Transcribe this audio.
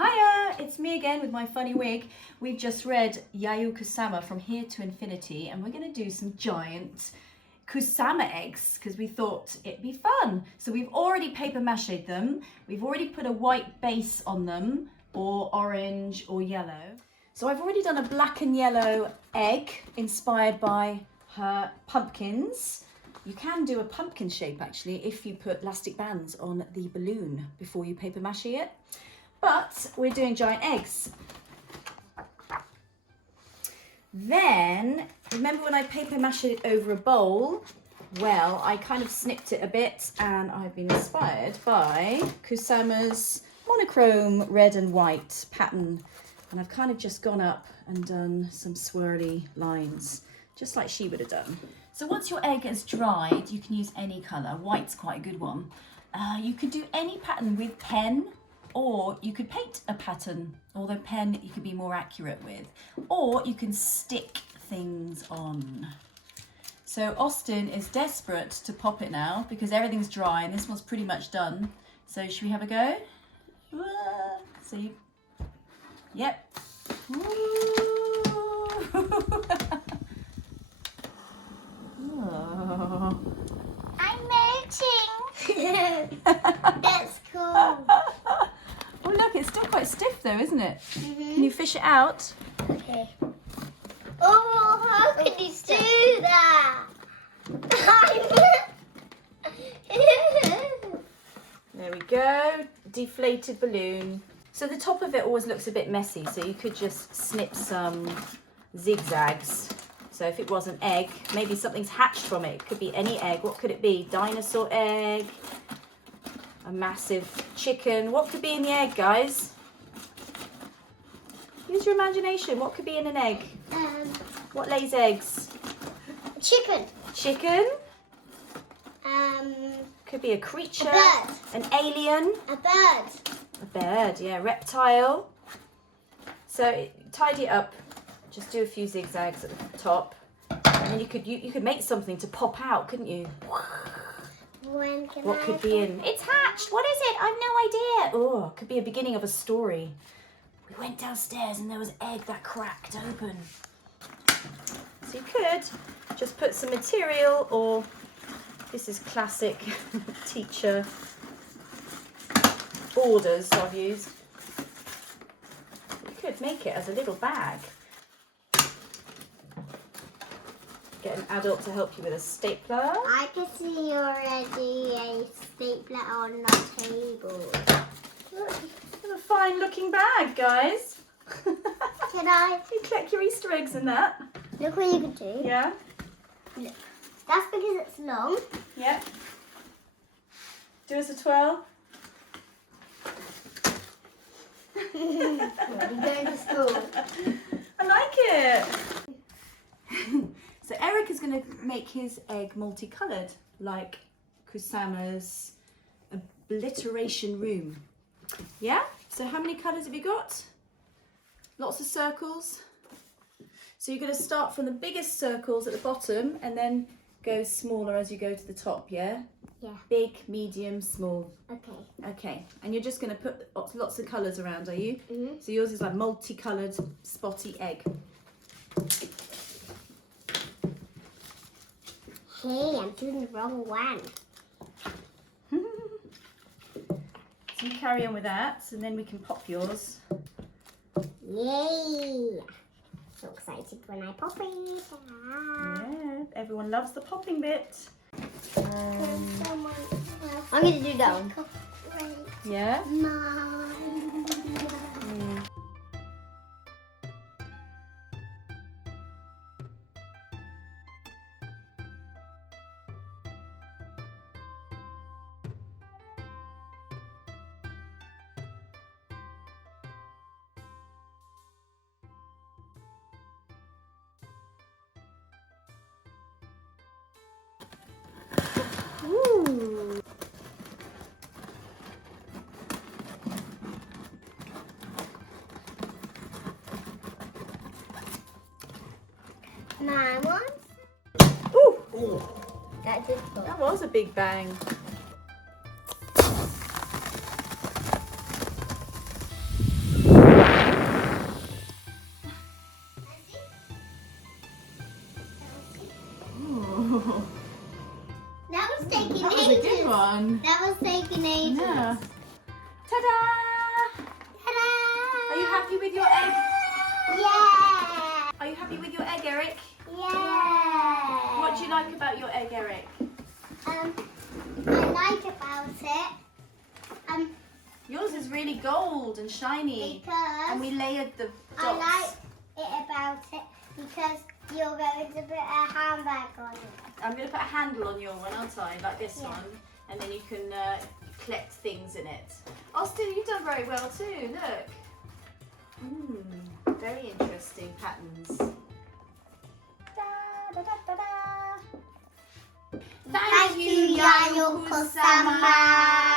Hiya, it's me again with my funny wig. We've just read Yayoi Kusama From Here to Infinity, and we're going to do some giant Kusama eggs because we thought it'd be fun. So we've already papier-mâchéd them. We've already put a white base on them, or orange or yellow. So I've already done a black and yellow egg inspired by her pumpkins. You can do a pumpkin shape actually if you put elastic bands on the balloon before you papier-mâché it. But we're doing giant eggs. Then, remember when I papier-mâchéd it over a bowl? Well, I kind of snipped it a bit and I've been inspired by Kusama's monochrome red and white pattern. And I've kind of just gone up and done some swirly lines, just like she would have done. So once your egg has dried, you can use any colour. White's quite a good one. You could do any pattern with pen, or you could paint a pattern, although pen you could be more accurate with. Or you can stick things on. So Austin is desperate to pop it now because everything's dry and this one's pretty much done. So should we have a go? So you, yep. Oh. I'm melting. That's cool. Oh look, it's still quite stiff though, isn't it? Can you fish it out? Okay. Oh, how can you do that? There we go, deflated balloon. So the top of it always looks a bit messy, so you could just snip some zigzags. So if it was an egg, maybe something's hatched from it. It could be any egg. What could it be? Dinosaur egg, a massive chicken. What could be in the egg, guys? Use your imagination. What could be in an egg? What lays eggs? Chicken. Chicken? Could be a creature. A bird. An alien. A bird. A bird, yeah. Reptile. So tidy it up. Just do a few zigzags at the top. And then you could make something to pop out, couldn't you? What could be in? It's hatched. What is it? I've no idea. Oh, it could be a beginning of a story. We went downstairs and there was an egg that cracked open. So you could just put some material, or this is classic teacher borders I've used. You could make it as a little bag. Get an adult to help you with a stapler. I can see already a stapler on the table. Look, what a fine looking bag, guys. Can I? You collect your Easter eggs in that. Look what you can do. Yeah? Look. That's because it's long. Yeah. Do us a twirl. You're going to school. I like it. So Eric is going to make his egg multicoloured, like Kusama's obliteration room. Yeah? So how many colours have you got? Lots of circles. So you're going to start from the biggest circles at the bottom and then go smaller as you go to the top, yeah? Yeah. Big, medium, small. Okay. Okay. And you're just going to put lots of colours around, are you? Mm-hmm. So yours is like multicoloured spotty egg. Hey, I'm doing the wrong one. So you carry on with that, and then we can pop yours. Yay! So excited when I pop it. Yeah, everyone loves the popping bit. I'm going to do that one. Yeah? Ooh. My one. Ooh! That did go. That was a big bang. one. That was taking ages. Yeah. Ta-da! Ta-da! Are you happy with your egg? Yeah! Are you happy with your egg, Eric? Yeah! What do you like about your egg, Eric? I like about it. Yours is really gold and shiny. Because And we layered the dots. I like it about it because you're going to put a handbag on it. I'm going to put a handle on your one, aren't I? Like this Yeah. one. And then you can collect things in it. Austin, you've done very well too. Look. Very interesting patterns. Da, da, da, da, da. Thank you, Yayoi Kusama.